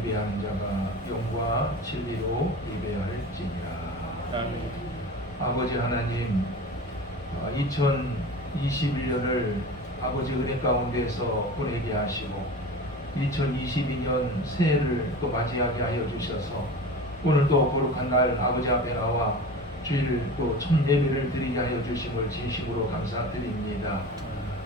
예배하는 자가 영과 진리로 예배할지니라. 아멘. 아버지 하나님, 2021년을 아버지 은혜 가운데서 보내게 하시고 2022년 새해를 또 맞이하게 하여 주셔서 오늘도 거룩한 날 아버지 앞에 나와 주일 또 첫 예배를 드리게 하여 주심을 진심으로 감사드립니다.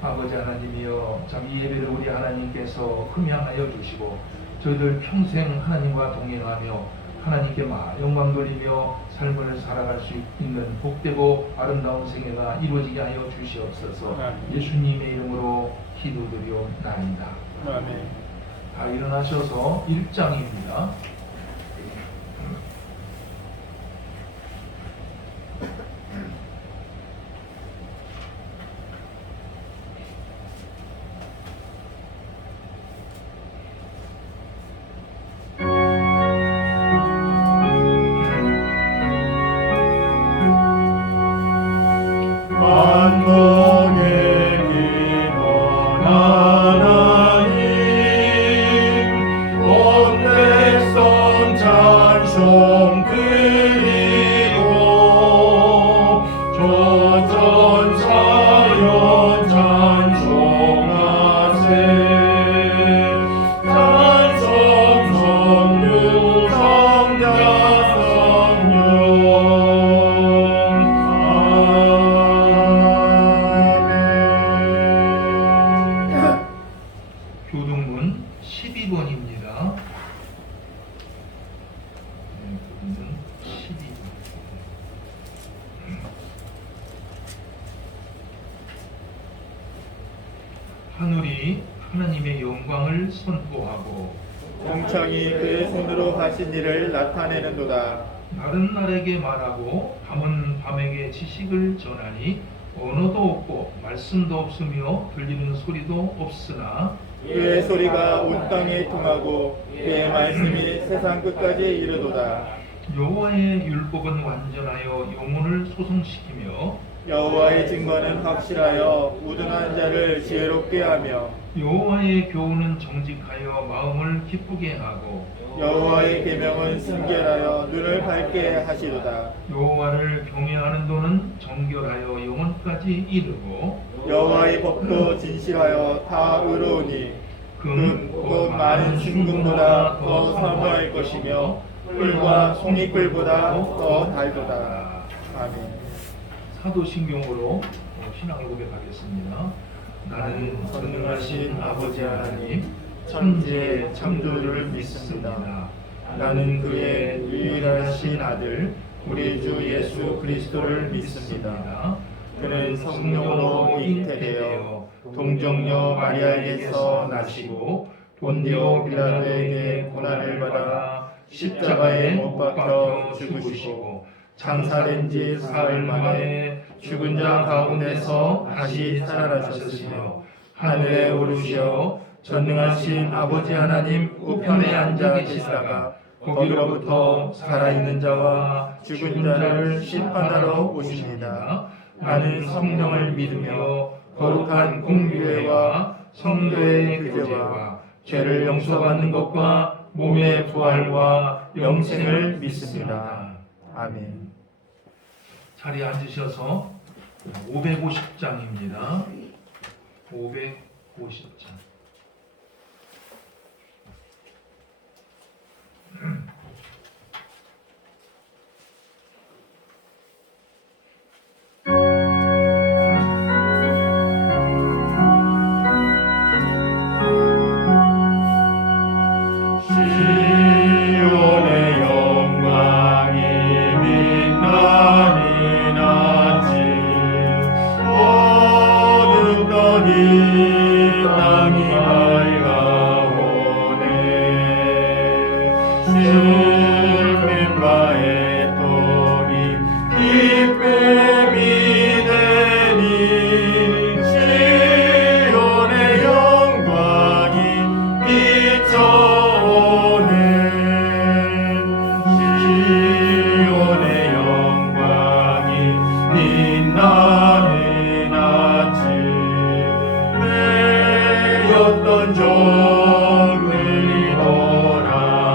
아버지 하나님이여, 참 이 예배를 우리 하나님께서 흠양하여 주시고 저희들 평생 하나님과 동행하며 하나님께 영광 돌리며 삶을 살아갈 수 있는 복되고 아름다운 생애가 이루어지게 하여 주시옵소서. 예수님의 이름으로 기도드리옵나이다. 아멘. 다 일어나셔서 1장입니다. 교동문 12번입니다. 교동문 12번. 하늘이 하나님의 영광을 선포하고 공창이 그의 손으로 하신 일을 나타내는도다. 날은 날에게 말하고 밤은 밤에게 지식을 전하니 언어도 없고 말씀도 없으며 들리는 소리도 없으나 그의 소리가 온 땅에 통하고 그의 말씀이 세상 끝까지 이르도다. 여호와의 율법은 완전하여 영혼을 소성시키며 여호와의 증거는 확실하여 우둔한 자를 지혜롭게 하며 여호와의 교훈은 정직하여 마음을 기쁘게 하고 여호와의 계명은 순결하여 눈을 밝게 하시도다. 여호와를 경외하는 도는 정결하여 영혼까지 이르고 여호와의 법도 진실하여 다 의로우니 금 곧 많은 순금보다 더 사모할 것이며 꿀과 송이꿀보다 더 달도다. 아멘. 사도신경으로 신앙을 고백하겠습니다. 나는 전능하신 아버지 하나님 천지의 창조주를 믿습니다. 나는 그의 유일하신 아들 우리 주 예수 그리스도를 믿습니다. 그는 성령으로 잉태되어 동정녀 마리아에게서 나시고 본디오 빌라도에게 고난을 받아 십자가에 못 박혀 죽으시고 장사된 지 사흘 만에 죽은 자 가운데서 다시 살아나셨으며 하늘에 오르시어 전능하신 아버지 하나님 우편에 앉아 계시다가 거기로부터 살아있는 자와 죽은 자를 심판하러 오십니다. 나는 성령을 믿으며 거룩한 공교회와 성도의 교제와 죄를 용서받는 것과 몸의 부활과 영생을 믿습니다. 아멘. 자리에 앉으셔서 550장입니다. 550장. 종을 이노라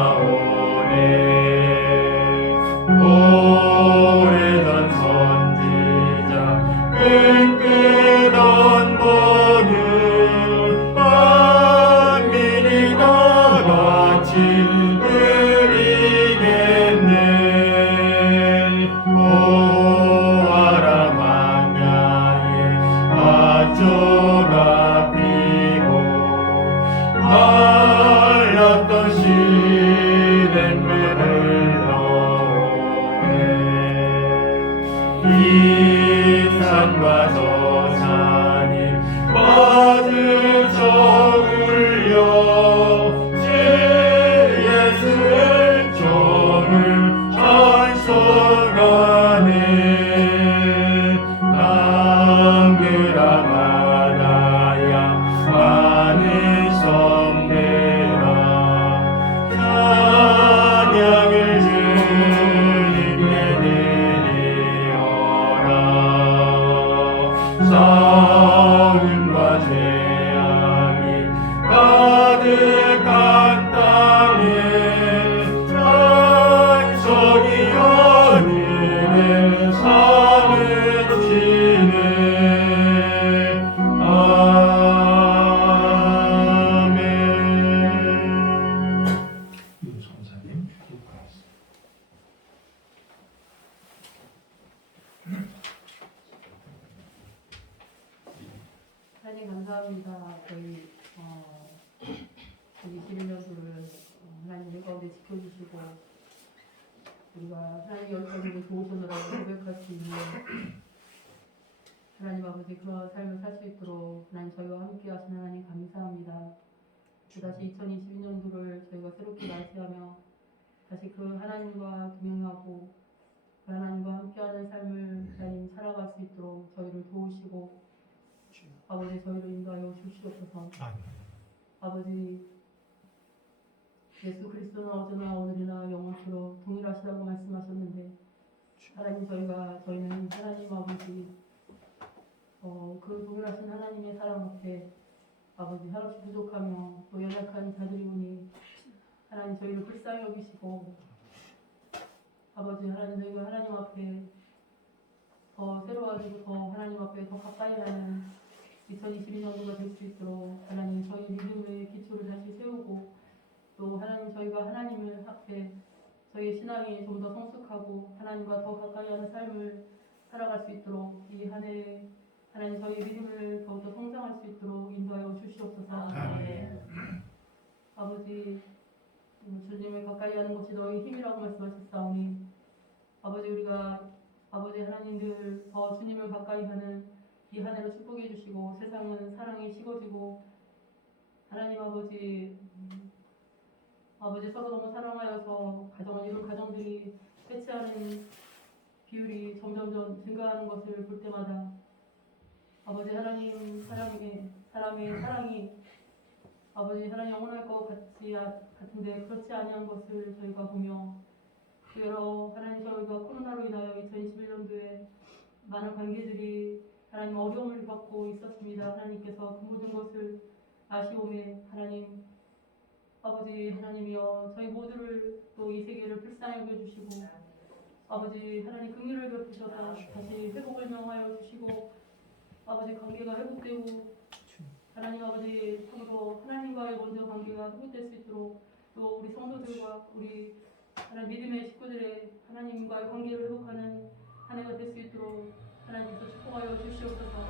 드리겠네. 보아라 광야에 밭조가 피고 말랐던 시냇물 흘러오네. 이 산과 저 산이 마주쳐 울려 주 예수의 종을 찬송하네. 남그라 바다야 많은 섬내라 찬양을 주님께 드리어라. 싸움과 재앙이 가득한 땅에 찬송이 하늘에 사무치네. 아멘. 윤선사님 기도하겠습니다. 하나님 감사합니다. 저희 21년도를 하나님 가운데 지켜주시고 우리가 하나님 열정으로 좋으셨노라고 고백할 수 있는 하나님 아버지 그런 삶을 살 수 있도록 하나님 저희와 함께 하신 하나님 감사합니다. 다시 2022년도를 저희가 새롭게 맞이하며 다시 그 하나님과 동행하고 그 하나님과 함께하는 삶을 하나님 살아갈 수 있도록 저희를 도우시고 아버지 저희를 인도하여 주시옵소서. 아버지 예수 그리스도는 어제나 오늘이나 영원토록 동일하시다고 말씀하셨는데 하나님 저희는 하나님 아버지 그 동일하신 하나님의 사랑 앞에 아버지 한없이 부족하며 또 연약한 자들이오니 하나님 저희를 불쌍히 여기시고 아버지 하나님 저희가 하나님 앞에 더 새로워지고 더 하나님 앞에 더 가까이 하는 2022년도가 될 수 있도록 하나님 저희 믿음의 기초를 다시 세우고 또 하나님 저희가 하나님을 앞에 저희의 신앙이 좀 더 성숙하고 하나님과 더 가까이 하는 삶을 살아갈 수 있도록 이 한 해 하나님 저희의 믿음을 더욱더 성장할 수 있도록 인도하여 주시옵소서. 아멘. 아버지 주님을 가까이 하는 것이 너희 힘이라고 말씀하셨사오니 아버지 우리가 아버지 하나님들 더 주님을 가까이 하는 이 한 해를 축복해 주시고 세상은 사랑이 식어지고 하나님 아버지 서로 너무 사랑하여서 가정을 이룬 가정들이 해체하는 비율이 점점점 증가하는 것을 볼 때마다 아버지 하나님 사람의 사랑이 아버지 하나님 영원할 것 같은데 그렇지 아니한 것을 저희가 보며 또 여러 하나님 저희가 코로나로 인하여 2021년도에 많은 관계들이 하나님 어려움을 겪고 있었습니다. 하나님께서 그 모든 것을 아시오매 하나님 아버지 하나님이여 저희 모두를 또 이 세계를 불쌍히 여겨주시고 아버지 하나님 긍휼을 베푸셔서 다시 회복을 명하여 주시고 아버지 관계가 회복되고 하나님 아버지 참으로 하나님과의 먼저 관계가 회복될 수 있도록 또 우리 성도들과 우리 하나님 믿음의 식구들의 하나님과의 관계를 회복하는 한 해가 될 수 있도록 하나님께서 축복하여 주시옵소서.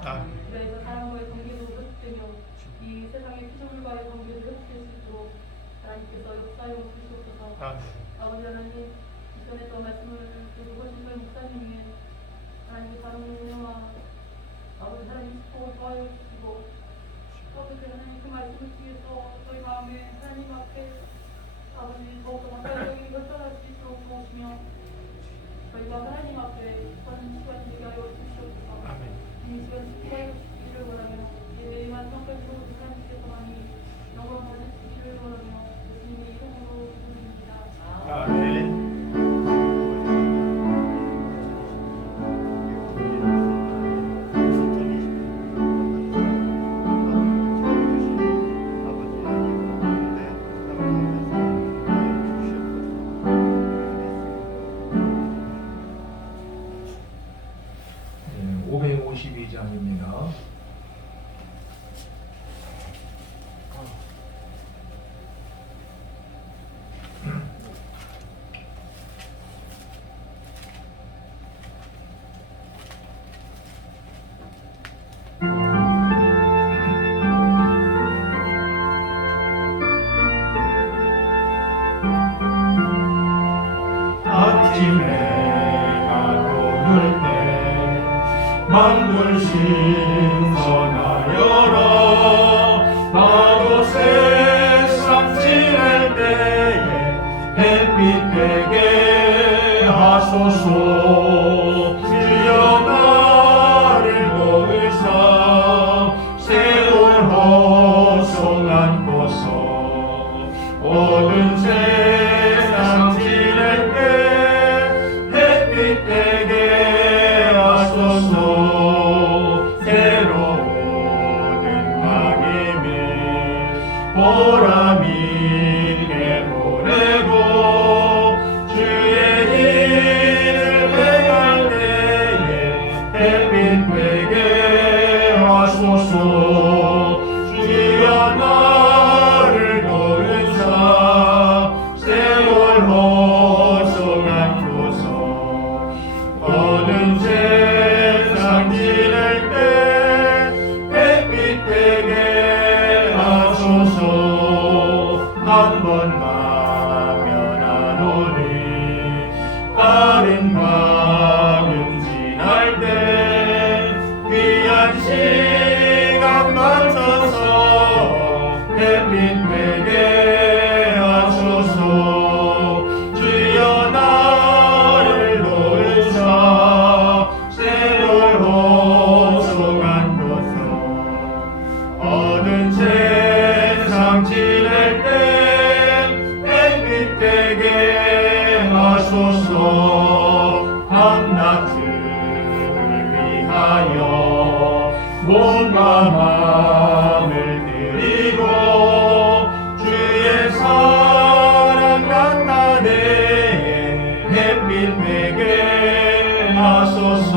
그래서 사람과의 관계도 회복되며 이 세상의 피조물과의 관계도 회복될 수 있도록 하나님께서 역사하여 주시옵소서. 아버지 하나님 이전에 또 말씀을 들으신 저희 목사님의 하나님의 다른 은혜와 아버지 하나님 축복을 도와여 주시고 아버지 하나님 그 말씀을 통해서 저희 마음에 하나님 앞에 아버지 더욱더 가까이 결정할 수 있도록 도우시며 저희가 하나님 앞에 서는 시간이 되게 하여 주시옵소서. 이 시간 지키하여 주시기를 원하며 예배의 마지막까지도 하나님께서만이 영광 받으시기를 원하며 예수님의 이름으로 부릅니다. 아멘. 아침해가 오를 때 만물 신선하여라 나도 세상 지낼 때에 햇빛 되게 하소서 주여 나를 도우사 세월 허송 안고서 모든 세상 지낼 때 햇빛 되게 하소서 새로운 땅임에 보람 있게 보내고 주의 일을 행할 때에 햇빛 되게 하소서 주여 나를 도우사 세월 허송 안고서 모든 세상 지낼 때 햇빛 되게 하소서 한 번 가면 안 오니 빠른 가면 지날 때 귀한 시간 맞춰서 햇빛 되게 하소서 주여 나를 도우사 세월 허송 안고서 어두운 세상 지낼 때 햇빛 되게 하소서 한낮을 위하여 몸과 마음을 드리고 주의 사랑 나타내 햇빛 되게 하소서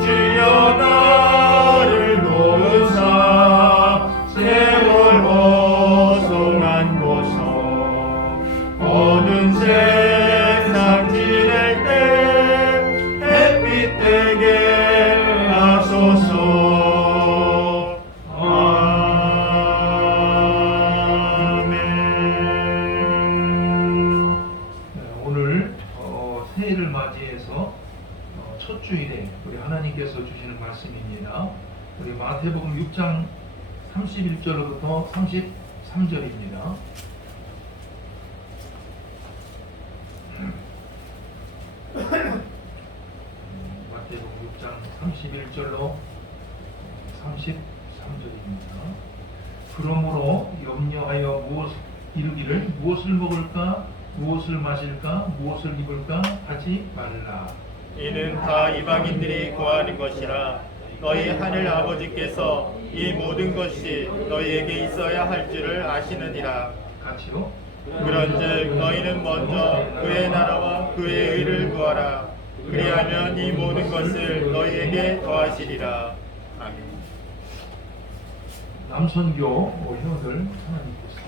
주여 나를 도우사 세월 허송 안고서 어두운 세상 지낼 때 햇빛 되게 하소서 아멘. 오늘 새해를 맞이해서 첫 주일에 우리 하나님께서 주시는 말씀입니다. 우리 마태복음 6장 31절로부터 33절입니다. 마태복음 6장 31절로 33절입니다. 그러므로 염려하여 이르기를 무엇을 먹을까 무엇을 마실까 무엇을 입을까 하지 말라. 이는 다 이방인들이 구하는 것이라 너희 하늘 아버지께서 이 모든 것이 너희에게 있어야 할 줄을 아시느니라. 같이요. 그런즉 너희는 먼저 그의 나라와 그의 의를 구하라. 그리하면 이 모든 것을 너희에게 더하시리라. 아멘. 남선교 회원들 하나님께서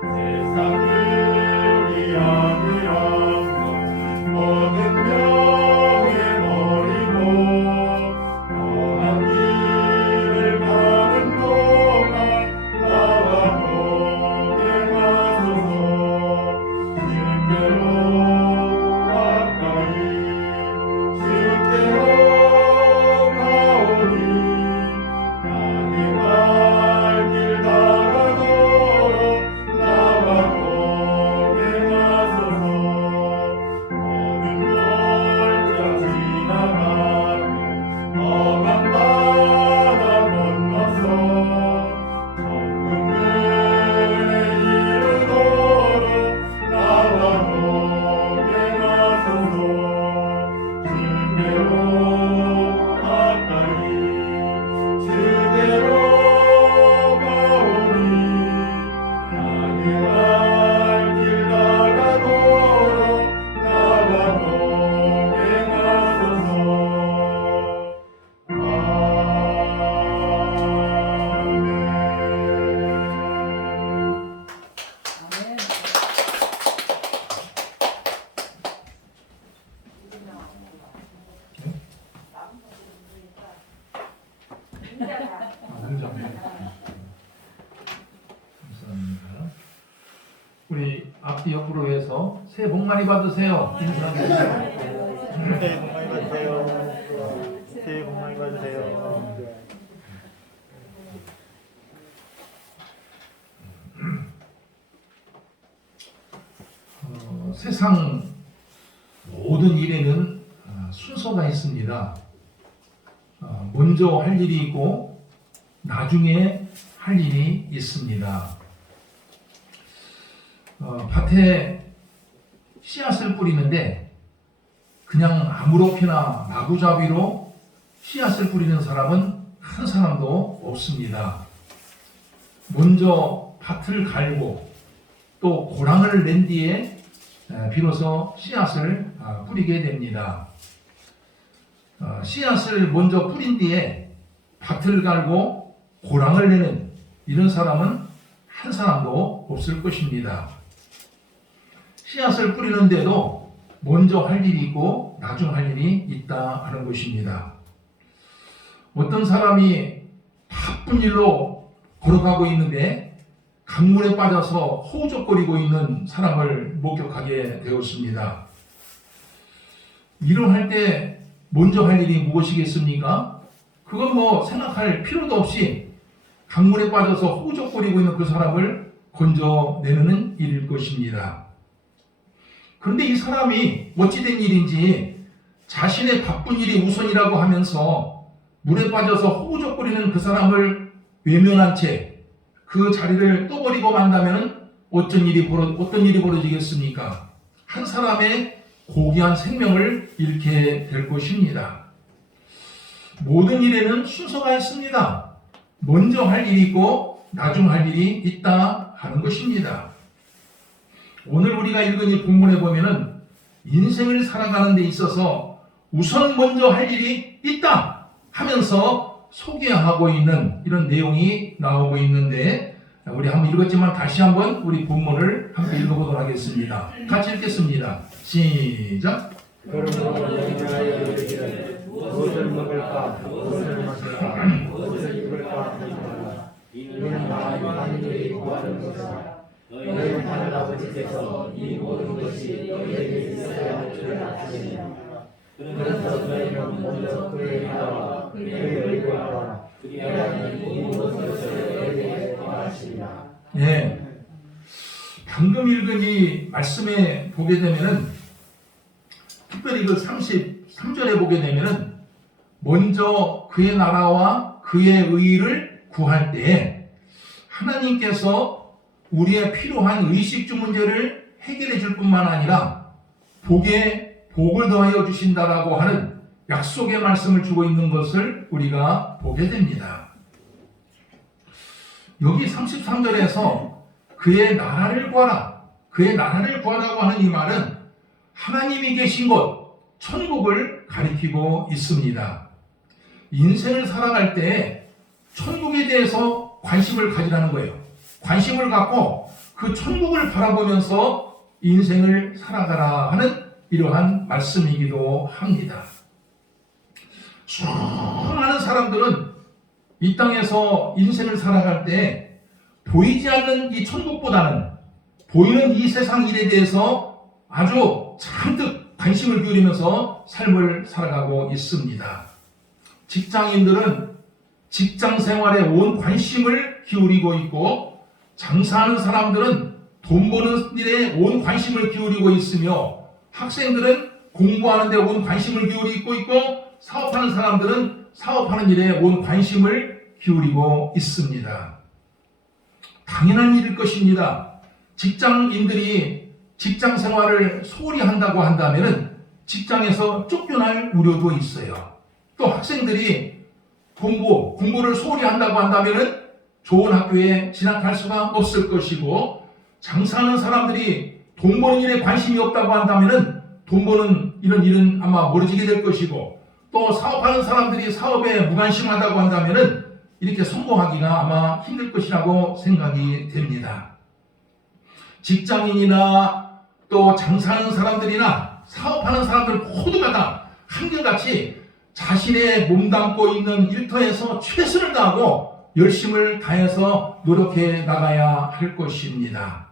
세상을 우리 앞뒤 옆으로 해서 새해 복 많이 받으세요. 인사드리세요. 새해 복 많이 받으세요. 새해 복 많이 받으세요. 세상 모든 일에는 순서가 있습니다. 먼저 할 일이 있고 나중에 할 일이 있습니다. 밭에 씨앗을 뿌리는데 그냥 아무렇게나 마구잡이로 씨앗을 뿌리는 사람은 한 사람도 없습니다. 먼저 밭을 갈고 또 고랑을 낸 뒤에 비로소 씨앗을 뿌리게 됩니다. 씨앗을 먼저 뿌린 뒤에 밭을 갈고 고랑을 내는 이런 사람은 한 사람도 없을 것입니다. 씨앗을 뿌리는데도 먼저 할 일이 있고 나중 할 일이 있다 하는 것입니다. 어떤 사람이 바쁜 일로 걸어가고 있는데 강물에 빠져서 허우적거리고 있는 사람을 목격하게 되었습니다. 일을 할 때 먼저 할 일이 무엇이겠습니까? 그건 뭐 생각할 필요도 없이 강물에 빠져서 허우적거리고 있는 그 사람을 건져내는 일일 것입니다. 그런데 이 사람이 어찌된 일인지 자신의 바쁜 일이 우선이라고 하면서 물에 빠져서 허우적거리는 그 사람을 외면한 채 그 자리를 떠버리고 만다면 어떤 일이 벌어지겠습니까? 한 사람의 고귀한 생명을 잃게 될 것입니다. 모든 일에는 순서가 있습니다. 먼저 할 일이 있고 나중 할 일이 있다 하는 것입니다. 오늘 우리가 읽은 이 본문에 보면은 인생을 살아가는 데 있어서 우선 먼저 할 일이 있다 하면서 소개하고 있는 이런 내용이 나오고 있는데 우리 한번 읽었지만 다시 한번 우리 본문을 함께 읽어보도록 하겠습니다. 같이 읽겠습니다. 시작. 그러므로 너희가 이르기를 무엇을 먹을까 무엇을 마실까 무엇을 입을까 하지 마라. 이는 다 일반인들이 구하는 것이라. 너희 하늘 아버지께서 이 모든 것이 너희에게 있어야 할 줄 아시느니라. 그래서 너희는 먼저 그의 나라와 그의 의를 구하라. 그리하면 이 모든 것을 너희에게 더하시리라. 예. 방금 읽은 이 말씀에 보게 되면은 특별히 그 33절에 보게 되면은 먼저 그의 나라와 그의 의를 구할 때 하나님께서 우리의 필요한 의식주 문제를 해결해 줄 뿐만 아니라 복에 복을 더하여 주신다라고 하는 약속의 말씀을 주고 있는 것을 우리가 보게 됩니다. 여기 33절에서 그의 나라를 구하라, 그의 나라를 구하라고 하는 이 말은 하나님이 계신 곳, 천국을 가리키고 있습니다. 인생을 살아갈 때 천국에 대해서 관심을 가지라는 거예요. 관심을 갖고 그 천국을 바라보면서 인생을 살아가라 하는 이러한 말씀이기도 합니다. 수많은 사람들은 이 땅에서 인생을 살아갈 때 보이지 않는 이 천국보다는 보이는 이 세상 일에 대해서 아주 잔뜩 관심을 기울이면서 삶을 살아가고 있습니다. 직장인들은 직장 생활에 온 관심을 기울이고 있고 장사하는 사람들은 돈 버는 일에 온 관심을 기울이고 있으며 학생들은 공부하는 데 온 관심을 기울이고 있고 사업하는 사람들은 사업하는 일에 온 관심을 기울이고 있습니다. 당연한 일일 것입니다. 직장인들이 직장 생활을 소홀히 한다고 한다면 직장에서 쫓겨날 우려도 있어요. 또 학생들이 공부를 소홀히 한다고 한다면 좋은 학교에 진학할 수가 없을 것이고 장사하는 사람들이 돈 버는 일에 관심이 없다고 한다면 돈 버는 이런 일은 아마 멀어지게 될 것이고 또 사업하는 사람들이 사업에 무관심하다고 한다면 이렇게 성공하기가 아마 힘들 것이라고 생각이 됩니다. 직장인이나 또 장사하는 사람들이나 사업하는 사람들 모두가 다 한결같이 자신의 몸담고 있는 일터에서 최선을 다하고 열심을 다해서 노력해 나가야 할 것입니다.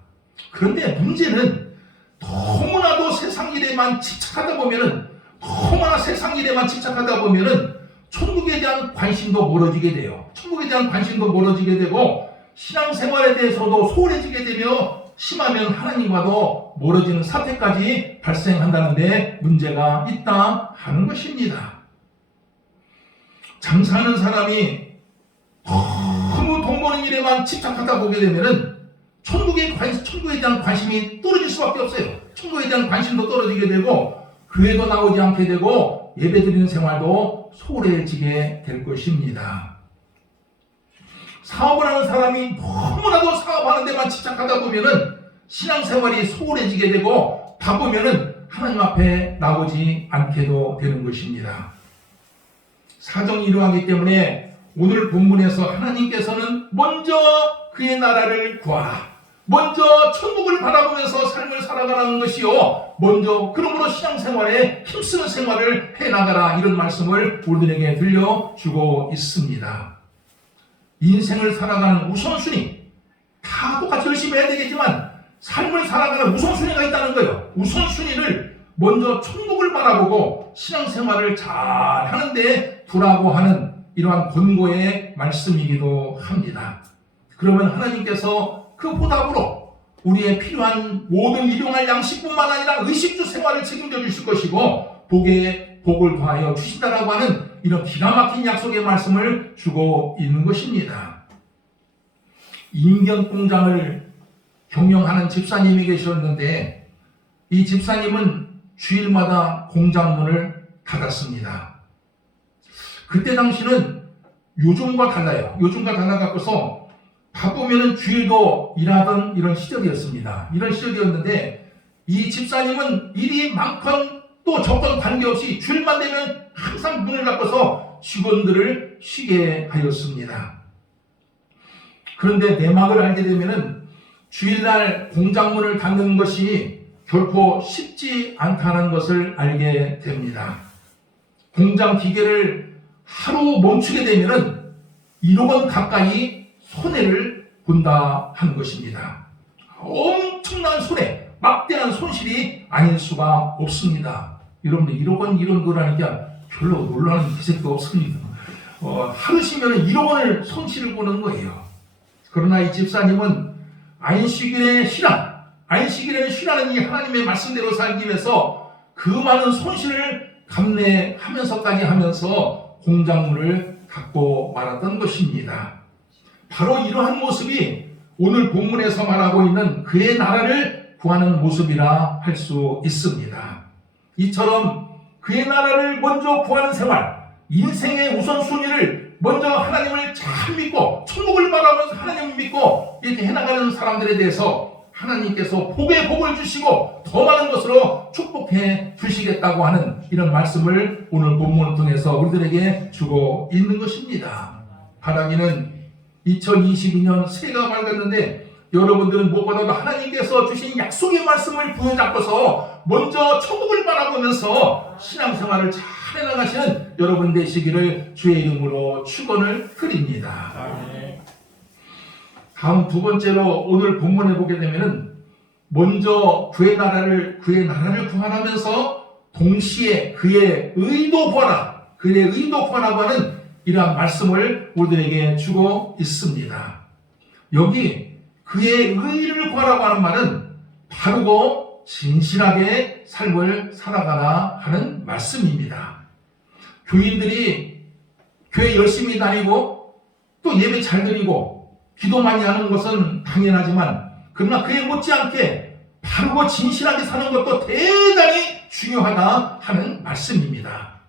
그런데 문제는 너무나도 세상 일에만 집착하다 보면은 천국에 대한 관심도 멀어지게 돼요. 천국에 대한 관심도 멀어지게 되고 신앙생활에 대해서도 소홀해지게 되며 심하면 하나님과도 멀어지는 사태까지 발생한다는데 문제가 있다 하는 것입니다. 장사하는 사람이 너무 돈 버는 일에만 집착하다 보게 되면은 천국에 대한 관심이 떨어질 수밖에 없어요. 천국에 대한 관심도 떨어지게 되고 교회도 나오지 않게 되고 예배드리는 생활도 소홀해지게 될 것입니다. 사업을 하는 사람이 너무나도 사업하는 데만 집착하다 보면은 신앙생활이 소홀해지게 되고 바쁘면은 하나님 앞에 나오지 않게도 되는 것입니다. 사정이 이러하기 때문에 오늘 본문에서 하나님께서는 먼저 그의 나라를 구하라. 먼저 천국을 바라보면서 삶을 살아가라는 것이요. 먼저 그러므로 신앙생활에 힘쓰는 생활을 해나가라. 이런 말씀을 우리들에게 들려주고 있습니다. 인생을 살아가는 우선순위 다 똑같이 열심히 해야 되겠지만 삶을 살아가는 우선순위가 있다는 거예요. 우선순위를 먼저 천국을 바라보고 신앙생활을 잘 하는데 두라고 하는 이러한 권고의 말씀이기도 합니다. 그러면 하나님께서 그 보답으로 우리의 필요한 모든 일용할 양식뿐만 아니라 의식주 생활을 책임져 주실 것이고 복을 더하여 주신다라고 하는 이런 기가 막힌 약속의 말씀을 주고 있는 것입니다. 인견 공장을 경영하는 집사님이 계셨는데 이 집사님은 주일마다 공장 문을 닫았습니다. 그때 당시는 요즘과 달라요. 요즘과 달라갖고서 바쁘면은 주일도 일하던 이런 시절이었습니다. 이런 시절이었는데 이 집사님은 일이 많건 또 적건 관계없이 주일만 되면 항상 문을 닫고서 직원들을 쉬게 하였습니다. 그런데 내막을 알게 되면은 주일날 공장문을 닫는 것이 결코 쉽지 않다는 것을 알게 됩니다. 공장 기계를 하루 멈추게 되면은 1억 원 가까이 손해를 본다 하는 것입니다. 엄청난 손해, 막대한 손실이 아닐 수가 없습니다. 여러분들 1억 원 이런 거라니까 별로 놀라는 기색도 없습니다. 하루 쉬면 1억 원을 손실을 보는 거예요. 그러나 이 집사님은 안식일의 쉬라는 이 하나님의 말씀대로 살기 위해서 그 많은 손실을 감내하면서까지 하면서 공장문을 닫고 말았던 것입니다. 바로 이러한 모습이 오늘 본문에서 말하고 있는 그의 나라를 구하는 모습이라 할 수 있습니다. 이처럼 그의 나라를 먼저 구하는 생활, 인생의 우선순위를 먼저 하나님을 잘 믿고 천국을 바라보면서 하나님을 믿고 이렇게 해나가는 사람들에 대해서 하나님께서 복에 복을 주시고 더 많은 것으로 축복해 주시겠다고 하는 이런 말씀을 오늘 본문을 통해서 우리들에게 주고 있는 것입니다. 바라기는 2022년 새해가 밝았는데 여러분들은 무엇보다도 하나님께서 주신 약속의 말씀을 부여잡고서 먼저 천국을 바라보면서 신앙생활을 잘 해나가시는 여러분 되시기를 주의 이름으로 축원을 드립니다. 다음 두 번째로 오늘 본문에 보게 되면은 먼저 그의 나라를 구하라면서 동시에 그의 의도 구하라고 하는 이러한 말씀을 우리들에게 주고 있습니다. 여기 그의 의를 구하라고 하는 말은 바르고 진실하게 삶을 살아가라 하는 말씀입니다. 교인들이 교회 열심히 다니고 또 예배 잘 드리고 기도 많이 하는 것은 당연하지만 그러나 그에 못지않게 바르고 진실하게 사는 것도 대단히 중요하다 하는 말씀입니다.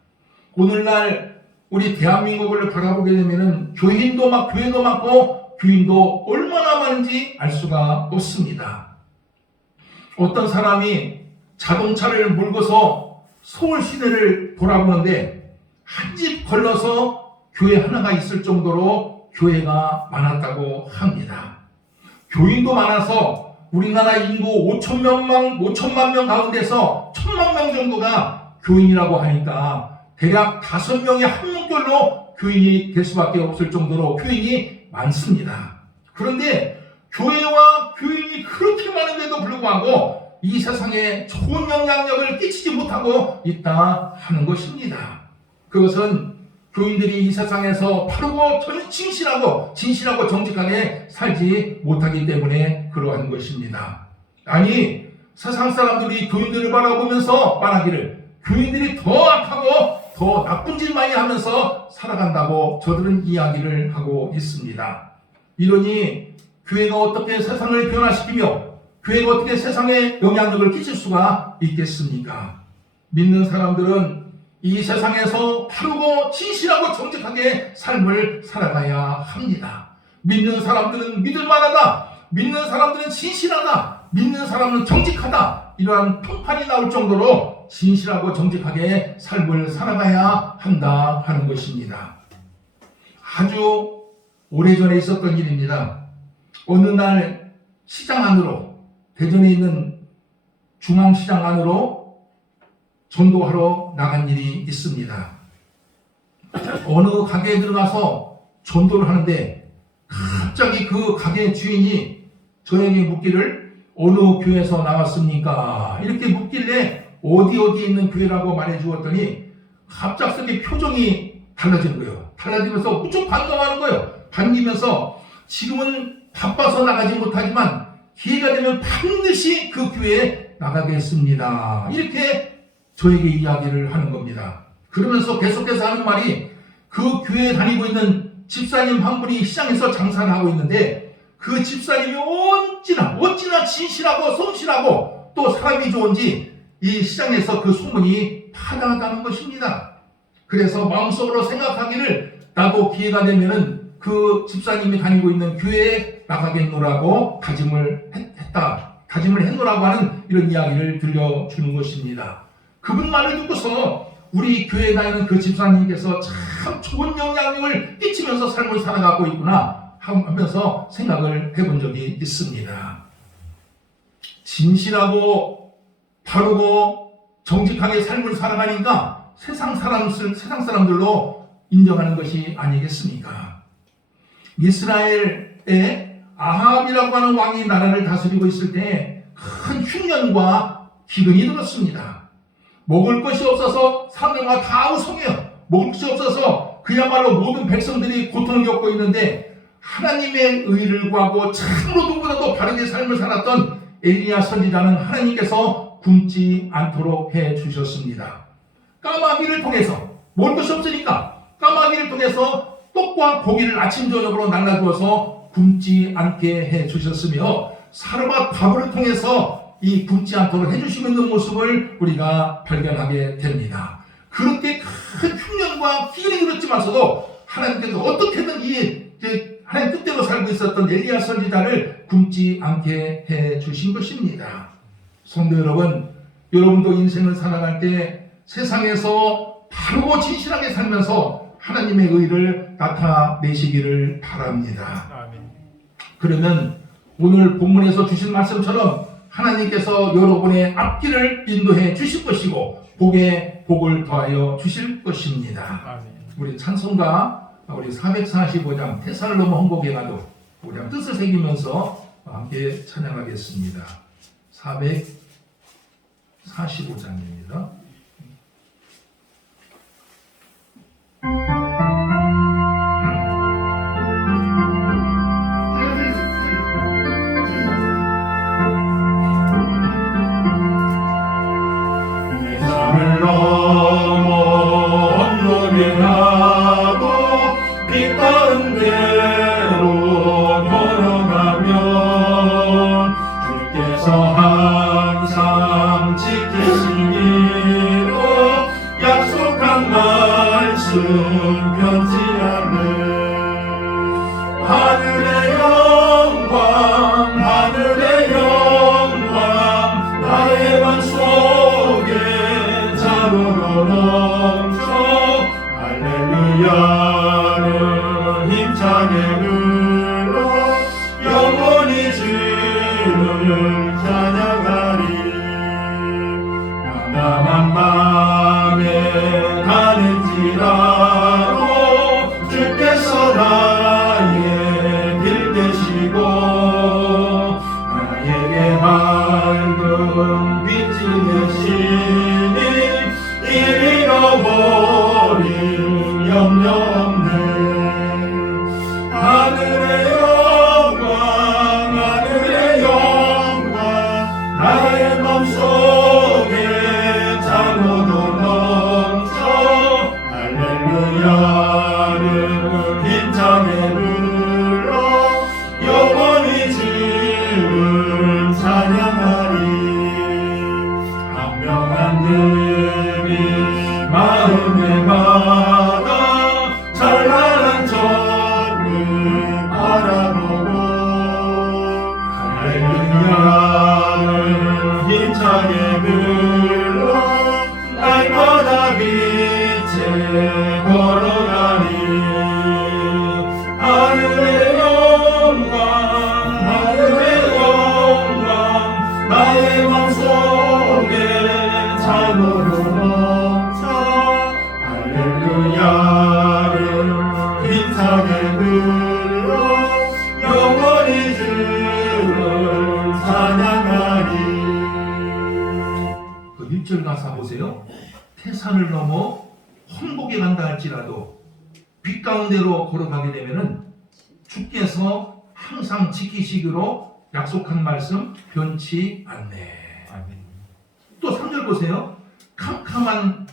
오늘날 우리 대한민국을 바라보게 되면 교회도 많고 교인도 얼마나 많은지 알 수가 없습니다. 어떤 사람이 자동차를 몰고서 서울 시내를 돌아보는데 한 집 걸러서 교회 하나가 있을 정도로 교회가 많았다고 합니다. 교인도 많아서 우리나라 인구 5천만 명 가운데서 1,000만 명 정도가 교인이라고 하니까 대략 5명의 한 목결로 교인이 될 수밖에 없을 정도로 교인이 많습니다. 그런데 교회와 교인이 그렇게 많은데 있음에도 불구하고 이 세상에 좋은 영향력을 끼치지 못하고 있다 하는 것입니다. 그것은 교인들이 이 세상에서 바르고 진실하고 정직하게 살지 못하기 때문에 그러한 것입니다. 아니, 세상 사람들이 교인들을 바라보면서 말하기를 교인들이 더 악하고 더 나쁜 짓 많이 하면서 살아간다고 저들은 이야기를 하고 있습니다. 이러니 교회가 어떻게 세상을 변화시키며 교회가 어떻게 세상에 영향력을 끼칠 수가 있겠습니까? 믿는 사람들은 이 세상에서 바르고 진실하고 정직하게 삶을 살아가야 합니다. 믿는 사람들은 믿을만하다, 믿는 사람들은 진실하다, 믿는 사람은 정직하다, 이러한 평판이 나올 정도로 진실하고 정직하게 삶을 살아가야 한다 하는 것입니다. 아주 오래전에 있었던 일입니다. 어느 날 시장 안으로, 대전에 있는 중앙시장 안으로 전도하러 나간 일이 있습니다. 어느 가게에 들어가서 전도를 하는데 갑자기 그 가게 주인이 저에게 묻기를 어느 교회에서 나왔습니까? 이렇게 묻길래 어디에 있는 교회라고 말해 주었더니 갑작스럽게 표정이 달라지는 거예요. 달라지면서 무척 반가워하는 거예요. 반기면서 지금은 바빠서 나가지 못하지만 기회가 되면 반드시 그 교회에 나가겠습니다. 이렇게 저에게 이야기를 하는 겁니다. 그러면서 계속해서 하는 말이 그 교회에 다니고 있는 집사님 한 분이 시장에서 장사를 하고 있는데 그 집사님이 어찌나 진실하고 성실하고 또 사람이 좋은지 이 시장에서 그 소문이 파다하다는 것입니다. 그래서 마음속으로 생각하기를 나도 기회가 되면은 그 집사님이 다니고 있는 교회에 나가겠노라고 다짐을 했노라고 하는 이런 이야기를 들려주는 것입니다. 그분 말을 듣고서 우리 교회에 다니는 그 집사님께서 참 좋은 영향력을 끼치면서 삶을 살아가고 있구나 하면서 생각을 해본 적이 있습니다. 진실하고 바르고 정직하게 삶을 살아가니까 세상 사람들로 인정하는 것이 아니겠습니까? 이스라엘에 아합이라고 하는 왕이 나라를 다스리고 있을 때 큰 흉년과 기근이 들었습니다. 먹을 것이 없어서 사람들과 다 우성해요. 먹을 것이 없어서 그야말로 모든 백성들이 고통을 겪고 있는데 하나님의 의를 구하고 참으로 누구보다도 바르게 삶을 살았던 엘리야 선지자는 하나님께서 굶지 않도록 해주셨습니다. 까마귀를 통해서 먹을 것이 없으니까 까마귀를 통해서 떡과 고기를 아침 저녁으로 날라주어서 굶지 않게 해주셨으며 사르밧 바보를 통해서 이 굶지 않도록 해주시고 있는 모습을 우리가 발견하게 됩니다. 그렇게 큰 흉년과 기근이 들었지만서도 하나님께서 어떻게든 하나님 뜻대로 살고 있었던 엘리야 선지자를 굶지 않게 해주신 것입니다. 성도 여러분, 여러분도 인생을 살아갈 때 세상에서 바르고 진실하게 살면서 하나님의 의를 나타내시기를 바랍니다. 아멘. 그러면 오늘 본문에서 주신 말씀처럼 하나님께서 여러분의 앞길을 인도해 주실 것이고 복에 복을 더하여 주실 것입니다. 아멘. 우리 찬송가 우리 445장 테살로몬 헌곡에 가도 우리 뜻을 새기면서 함께 찬양하겠습니다. 445장입니다. 세상을 넘어 언덕에 가도 피 가운데로 걸어가면 주께서 항상 지키시기로 약속한 말씀 변치 않네. 하늘의 영광 나의 맘 속에 자로로 넘쳐 할렐루야를 힘차게 불러 영원히 주를 찬양하리. 담담한 맘에 가는지라도 주께서 나의 길 되시고 나에게 밝은 빛이는 신이 잃어버린 염려 없네. 하늘의 영광 나의 맘속에 찬호도 넘쳐 할렐루야를 힘차게 불러 영원히 주를 찬양하리. 한명한 들이 마음에 받아 찬란한 천국 바라보고 할렐루야를 힘차게 불러 날마다 빛에 걸어가리. 하늘의 영광 나의 맘속에 찬호로 넘쳐 할렐루야를 힘차게 불러 영원히 주를 찬양하리. 그 1절 가사 보세요. 태산을 넘어 혼복에 간다 할지라도 빛 가운데로 걸어가게 되면은 주께서 항상 지키시기로 약속한 말씀 변치 않네. 또 3절 보세요. 캄캄한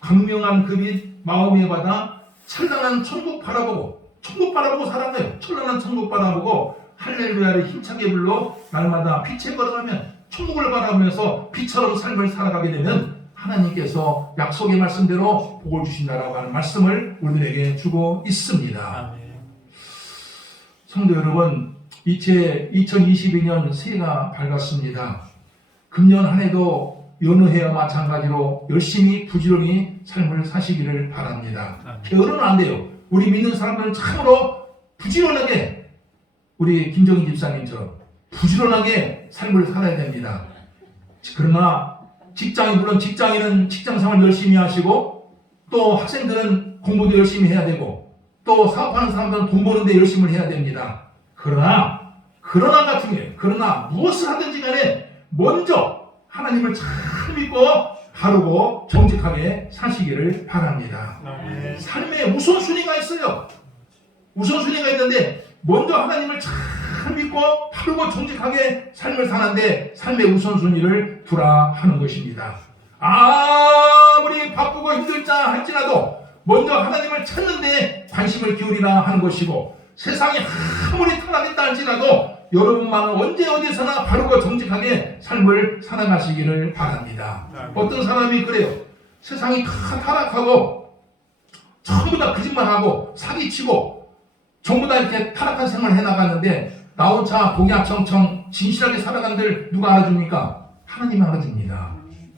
광명한 그 빛 마음에 받아 찬란한 천국 바라보고 살아가요. 찬란한 천국 바라보고 할렐루야를 힘차게 불러 날마다 빛에 걸어가면 천국을 바라보면서 빛처럼 삶을 살아가게 되면 하나님께서 약속의 말씀대로 복을 주신다라고 하는 말씀을 우리들에게 주고 있습니다. 성도 여러분, 이제 2022년 새해가 밝았습니다. 금년 한 해도 여느 해와 마찬가지로 열심히 부지런히 삶을 사시기를 바랍니다. 게으르면 안 돼요. 우리 믿는 사람들은 참으로 부지런하게 우리 김정희 집사님처럼 부지런하게 삶을 살아야 됩니다. 그러나 물론 직장인은 직장생활 열심히 하시고 또 학생들은 공부도 열심히 해야 되고 또 사업하는 사람들은 돈 버는데 열심히 해야 됩니다. 그러나 무엇을 하든지 간에 먼저 하나님을 잘 믿고 바르고 정직하게 사시기를 바랍니다. 삶에 우선순위가 있어요. 우선순위가 있는데 먼저 하나님을 잘 믿고 바르고 정직하게 삶을 사는데 삶의 우선순위를 두라 하는 것입니다. 아무리 바쁘고 힘들자 할지라도 먼저 하나님을 찾는데 관심을 기울이라 하는 것이고 세상이 아무리 타락했다 할지라도 여러분만은 언제 어디서나 바르고 정직하게 삶을 살아가시기를 바랍니다. 어떤 사람이 그래요. 세상이 다 타락하고 전부 다 거짓말하고 사기치고 전부 다 이렇게 타락한 생활을 해나갔는데 나 혼자 복약청청 진실하게 살아간들 누가 알아줍니까? 하나님이 알아줍니다.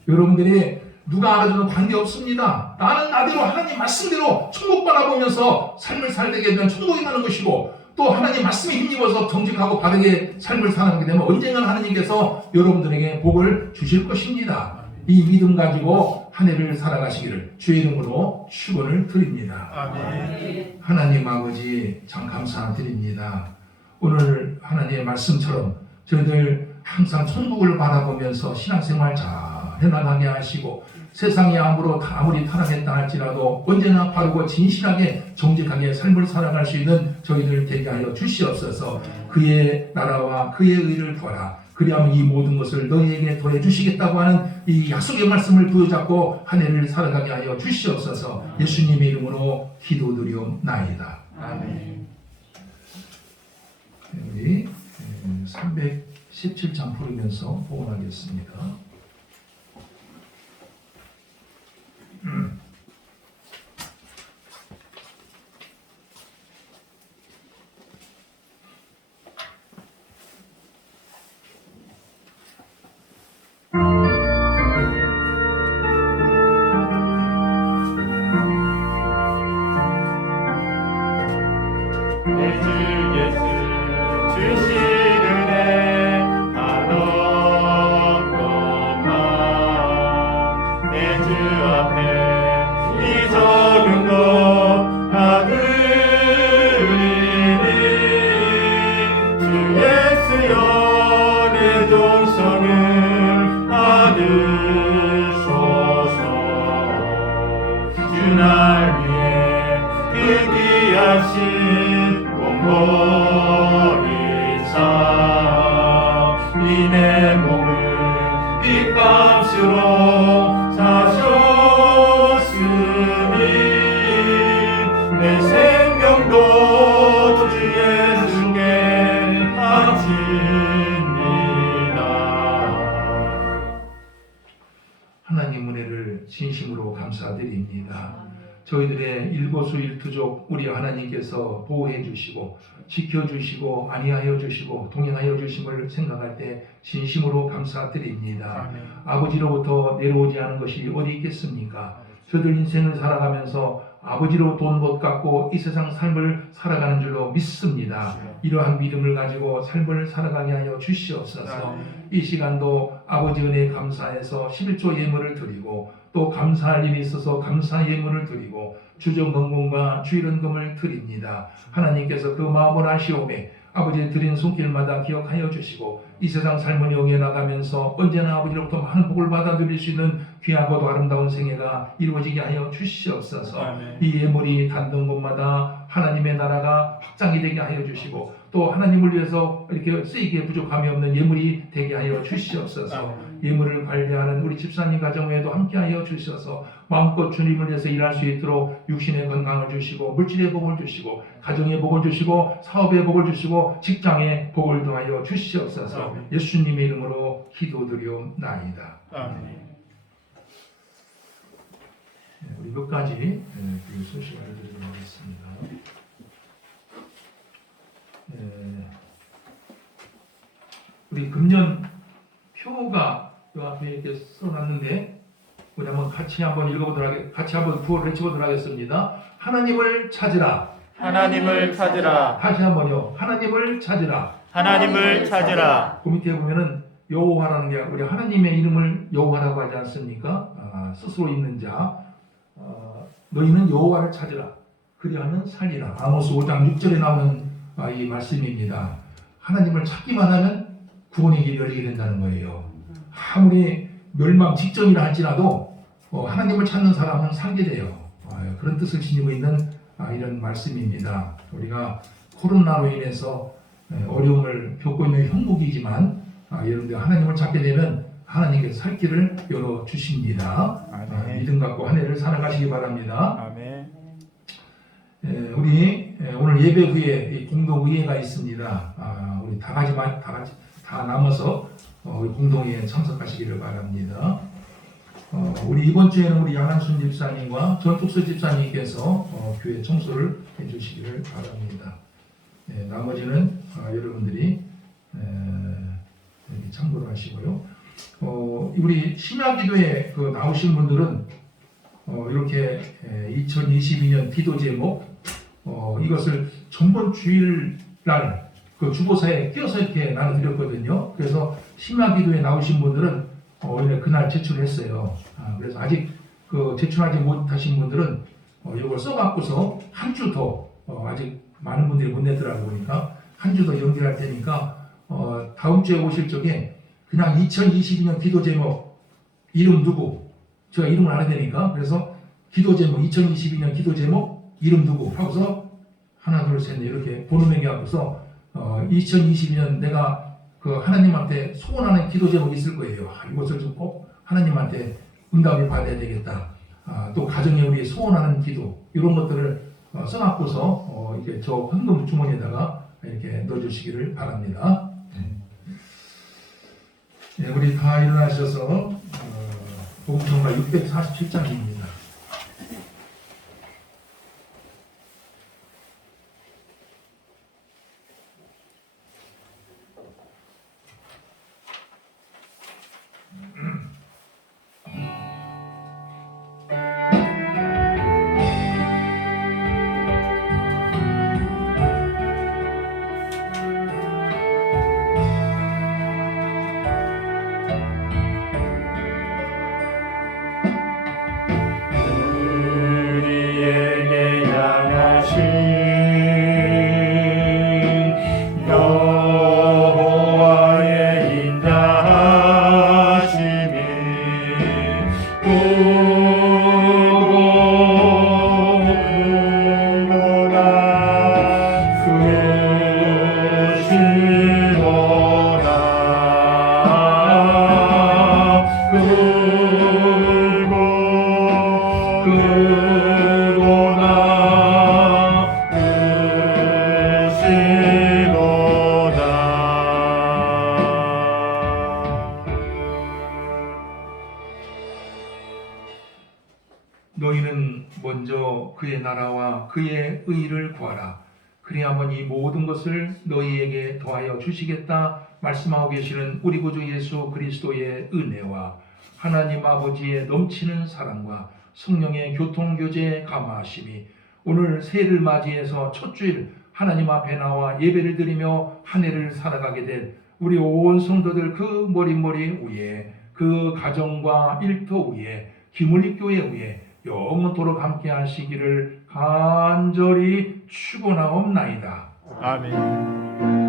여러분들이 누가 알아주는 관계 없습니다. 나는 나대로 하나님 말씀대로 천국 바라보면서 삶을 살게 되면 천국에 가는 것이고 또 하나님 말씀에 힘입어서 정직하고 바르게 삶을 살아가게 되면 언젠가 하나님께서 여러분들에게 복을 주실 것입니다. 이 믿음 가지고 한 해를 살아가시기를 주의 이름으로 축원을 드립니다. 아멘. 하나님 아버지 참 감사드립니다. 오늘 하나님의 말씀처럼 저희들 항상 천국을 바라보면서 신앙생활 잘 해나가게 하시고 세상이 아무리 타락했다 할지라도 언제나 바르고 진실하게 정직하게 삶을 살아갈 수 있는 저희들 되게 하여 주시옵소서. 그의 나라와 그의 의를 구하라. 그리하면 이 모든 것을 너희에게 더해 주시겠다고 하는 이 약속의 말씀을 부여잡고 한 해를 살아가게 하여 주시옵소서. 예수님의 이름으로 기도드리옵나이다. 아멘. 우리 317장 부르면서 복원하겠습니다. 내 주 예수 주신 은혜 다 얻고 원본이사 이내 몸을 핏값으로 사셨으니 내 생명도 주 예수께 바칩니다. 하나님 은혜를 진심으로 감사드립니다. 저희들의 일거수일투족 우리 하나님께서 보호해 주시고 지켜주시고 안위하여 주시고 동행하여 주심을 생각할 때 진심으로 감사드립니다. 아버지로부터 내려오지 않은 것이 어디 있겠습니까? 저들 인생을 살아가면서 아버지로부터 온 것 같고 이 세상 삶을 살아가는 줄로 믿습니다. 이러한 믿음을 가지고 삶을 살아가게 하여 주시옵소서. 이 시간도 아버지 은혜에 감사해서 11조 예물을 드리고 또 감사할 일이 있어서 감사 예물을 드리고 주정건공과 주일헌금을 드립니다. 하나님께서 그 마음을 아시오매 아버지 드린 손길마다 기억하여 주시고 이 세상 삶을 영위해 나가면서 언제나 아버지로부터 많은 복을 받아 누릴 수 있는 귀하고도 아름다운 생애가 이루어지게 하여 주시옵소서. 아멘. 이 예물이 닿는 곳마다 하나님의 나라가 확장이 되게 하여 주시고 또 하나님을 위해서 이렇게 쓰이기에 부족함이 없는 예물이 되게 하여 주시옵소서. 예물을 관리하는 우리 집사님 가정에도 함께하여 주셔서 마음껏 주님을 위해서 일할 수 있도록 육신의 건강을 주시고 물질의 복을 주시고 가정의 복을 주시고 사업의 복을 주시고 직장의 복을 더하여 주시옵소서. 아멘. 예수님의 이름으로 기도드리옵나이다. 아멘. 네, 우리 몇 가지 그 소식을 드리도록 하겠습니다. 우리 금년 표가 그 앞에 이렇게 써놨는데 우리 한번 같이 한번 읽어보도록 같이 한번 구호를 외쳐보도록 하겠습니다. 하나님을 찾으라. 하나님을 찾으라. 다시 한번요. 하나님을 찾으라. 하나님을 찾으라. 그 밑에 보면은 여호와라는 게 우리 하나님의 이름을 여호와라고 하지 않습니까? 스스로 있는 자 너희는 여호와를 찾으라. 그리하면 살리라. 아모스 5장 6절에 나오는 이 말씀입니다. 하나님을 찾기만 하면 구원의 길이 열리게 된다는 거예요. 아무리 멸망 직전이라 할지라도 하나님을 찾는 사람은 살게 돼요. 그런 뜻을 지니고 있는 이런 말씀입니다. 우리가 코로나로 인해서 어려움을 겪고 있는 형국이지만 여러분들 하나님을 찾게 되면 하나님께서 살 길을 열어주십니다. 믿음 갖고 한 해를 살아가시기 바랍니다. 아멘. 우리 오늘 예배 후에 이 공동의회가 있습니다. 우리 다 같이 다 남아서 공동회에 참석하시기를 바랍니다. 우리 이번 주에는 우리 양한순 집사님과 전tuk수 집사님께서 교회 청소를 해주시기를 바랍니다. 나머지는 여러분들이 참고를 하시고요. 우리 심야기도에 나오신 분들은 이렇게 2022년 기도 제목 이것을 전번 주일날 그 주보사에 끼워서 이렇게 나눠드렸거든요. 그래서 심야기도에 나오신 분들은 그날 제출했어요. 그래서 아직 제출하지 못하신 분들은 이걸 써갖고서 한 주 더 아직 많은 분들이 못 내더라고 보니까 한 주 더 연기할 테니까 다음 주에 오실 적에 그냥 2022년 기도 제목 이름 누구 제가 이름을 알아야 되니까 그래서 기도 제목 2022년 기도 제목 이름 누구 하고서 하나 둘 셋 이렇게 번호명이 갖고서 2022년 내가 하나님한테 소원하는 기도 제목이 있을 거예요. 이것을 좀 꼭 하나님한테 응답을 받아야 되겠다. 또 가정에 우리 소원하는 기도 이런 것들을 써갖고서 이렇게 저 헌금 주머니에다가 이렇게 넣어주시기를 바랍니다. 네, 우리 다 일어나셔서 복음성가 647장입니다. 여호와의 인자하심을 너희는 먼저 그의 나라와 그의 의를 구하라. 그리하면 이 모든 것을 너희에게 더하여 주시겠다 말씀하고 계시는 우리 구주 예수 그리스도의 은혜와 하나님 아버지의 넘치는 사랑과 성령의 교통교제 감화하심이 오늘 새해를 맞이해서 첫 주일 하나님 앞에 나와 예배를 드리며 한 해를 살아가게 된 우리 온 성도들 그 머리 위에 그 가정과 일터 위에 기물리교회 위에 영원토록 함께 하시기를 간절히 축원하옵나이다. 아멘.